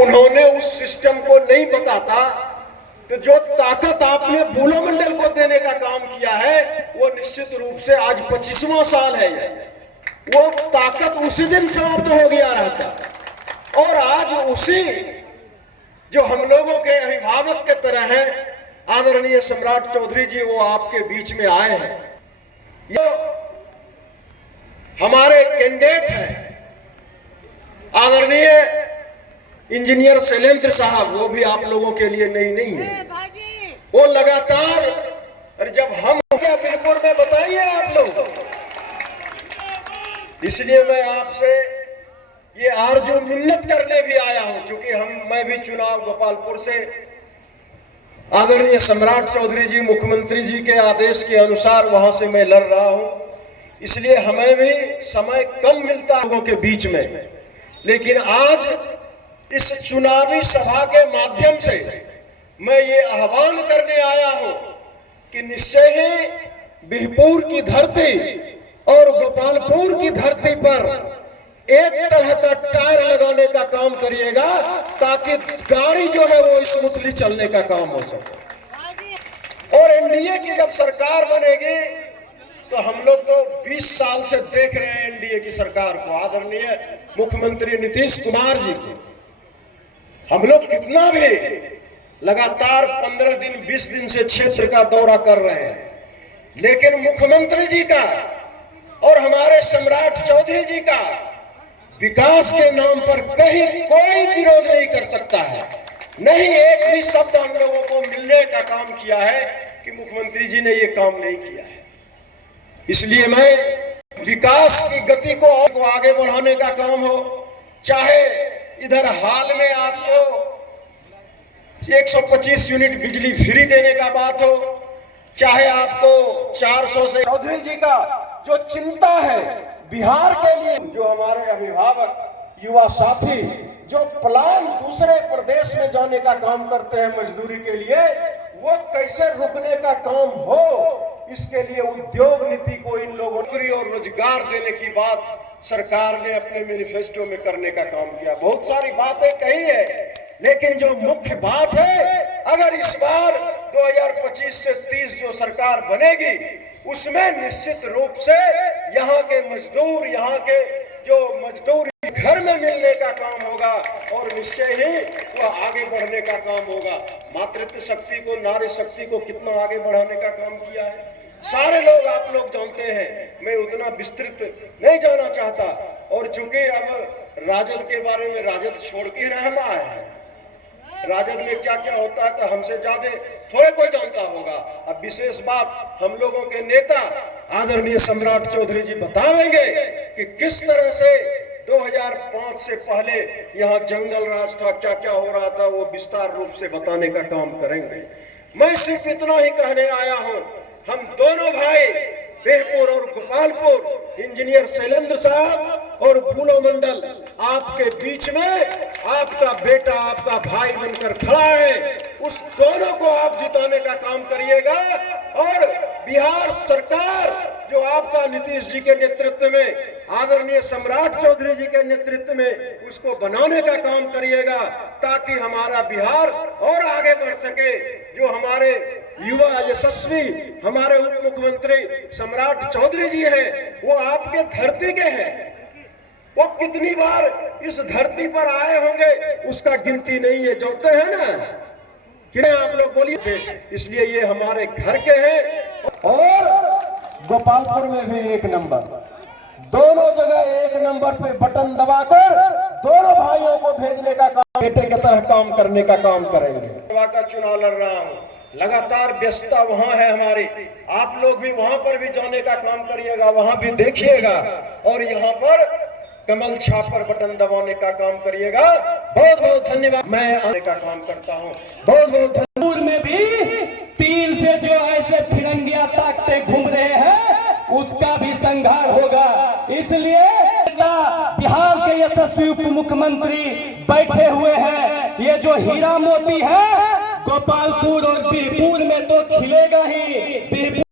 उन्होंने उस सिस्टम को नहीं बताता तो जो ताकत आपने बुलो मंडल को देने का काम किया है वो निश्चित रूप से आज 25वां साल है, वो ताकत उसी दिन समाप्त हो गया रहता। और आज उसी जो हम लोगों के अभिभावक के तरह हैं आदरणीय सम्राट चौधरी जी, वो आपके बीच में आए हैं। ये हमारे कैंडिडेट हैं आदरणीय इंजीनियर शैलेंद्र साहब, वो भी आप लोगों के लिए नई नहीं है। वो लगातार, अरे जब हम बिहपुर में बताइए आप लोग, इसलिए मैं आपसे ये आरजू मिन्नत करने भी आया हूं, क्योंकि मैं भी चुनाव गोपालपुर से आदरणीय सम्राट चौधरी जी मुख्यमंत्री जी के आदेश के अनुसार वहां से मैं लड़ रहा हूं, इसलिए हमें भी समय कम मिलता है लोगों के बीच में। लेकिन आज इस चुनावी सभा के माध्यम से मैं ये आह्वान करने आया हूं कि निश्चय ही बिहपुर की धरती और गोपालपुर की धरती पर एक तरह का टायर लगाने का काम करिएगा ताकि गाड़ी जो है वो स्मूथली चलने का काम हो सके। और एनडीए की जब सरकार बनेगी तो हम लोग तो 20 साल से देख रहे हैं एनडीए की सरकार को, आदरणीय मुख्यमंत्री नीतीश कुमार जी को। हम लोग कितना भी लगातार 15 दिन 20 दिन से क्षेत्र का दौरा कर रहे हैं, लेकिन मुख्यमंत्री जी का और हमारे सम्राट चौधरी जी का विकास के नाम पर कहीं कोई विरोध नहीं कर सकता है। नहीं एक भी शब्द हम लोगों को मिलने का काम किया है कि मुख्यमंत्री जी ने ये काम नहीं किया है। इसलिए मैं विकास की गति को आगे बढ़ाने का काम हो, चाहे इधर हाल में आपको 125 यूनिट बिजली फ्री देने का बात हो, चाहे आपको 400 से चौधरी जी का जो चिंता है बिहार के लिए, जो हमारे अभिभावक युवा साथी जो प्लान दूसरे प्रदेश में जाने का काम करते हैं मजदूरी के लिए, वो कैसे रुकने का काम हो, इसके लिए उद्योग नीति को इन लोगों को और रोजगार देने की बात सरकार ने अपने मैनिफेस्टो में करने का काम किया। बहुत सारी बातें कही है, लेकिन जो मुख्य बात है, अगर इस बार 2025 से 30 जो सरकार बनेगी उसमें निश्चित रूप से यहाँ के मजदूर, यहाँ के जो मजदूर घर में मिलने का काम होगा और निश्चय ही वह आगे बढ़ने का काम होगा। मातृत्व शक्ति को, नारी शक्ति को कितना आगे बढ़ाने का काम किया है सारे लोग आप लोग जानते हैं, मैं उतना विस्तृत नहीं जाना चाहता। और चूंकि अब राजद के बारे में, राजद छोड़ के ना हम आए हैं, राजद में क्या क्या होता है तो हमसे ज्यादा थोड़े कोई जानता होगा। अब विशेष बात हम लोगों के नेता आदरणीय सम्राट चौधरी जी बताएंगे कि किस तरह से 2005 से पहले यहाँ जंगल राज था, क्या क्या हो रहा था, वो विस्तार रूप से बताने का काम करेंगे। मैं सिर्फ इतना ही कहने आया हूँ, हम दोनों भाई बिहपुर और गोपालपुर, इंजीनियर शैलेंद्र साहब और बुलो मंडल आपके बीच में आपका बेटा, आपका भाई बनकर खड़ा है। उस दोनों को आप जिताने का काम करिएगा और बिहार सरकार जो आपका नीतीश जी के नेतृत्व में, आदरणीय सम्राट चौधरी जी के नेतृत्व में, उसको बनाने का काम करिएगा ताकि हमारा बिहार और आगे बढ़ सके। जो हमारे युवा यशस्वी हमारे उप मुख्यमंत्री सम्राट चौधरी जी हैं, वो आपके धरती के हैं। वो कितनी बार इस धरती पर आए होंगे उसका गिनती नहीं है, जानते हैं ना कि आप लोग बोलिए। इसलिए ये हमारे घर के हैं और गोपालपुर में भी 1 नंबर, दोनों जगह 1 नंबर पे बटन दबाकर दोनों भाइयों को भेजने का काम, बेटे की तरह काम करने का काम करेंगे। का चुनाव लड़ रहा हूँ, लगातार व्यस्तता वहां है हमारी, आप लोग भी वहां पर भी जाने का काम करिएगा, वहां भी देखिएगा और यहाँ पर कमल छाप पर बटन दबाने का काम करिएगा। बहुत बहुत धन्यवाद। मैं आने का काम करता हूँ, बहुत बहुत धन्यवाद। में भी तीन से जो ऐसे फिरंगियां ताकते घूम रहे हैं उसका भी संहार होगा। इसलिए बिहार के यशस्वी उप मुख्यमंत्री बैठे हुए हैं, ये जो हीरा मोती है गोपालपुर और बिहपुर में तो खिलेगा ही।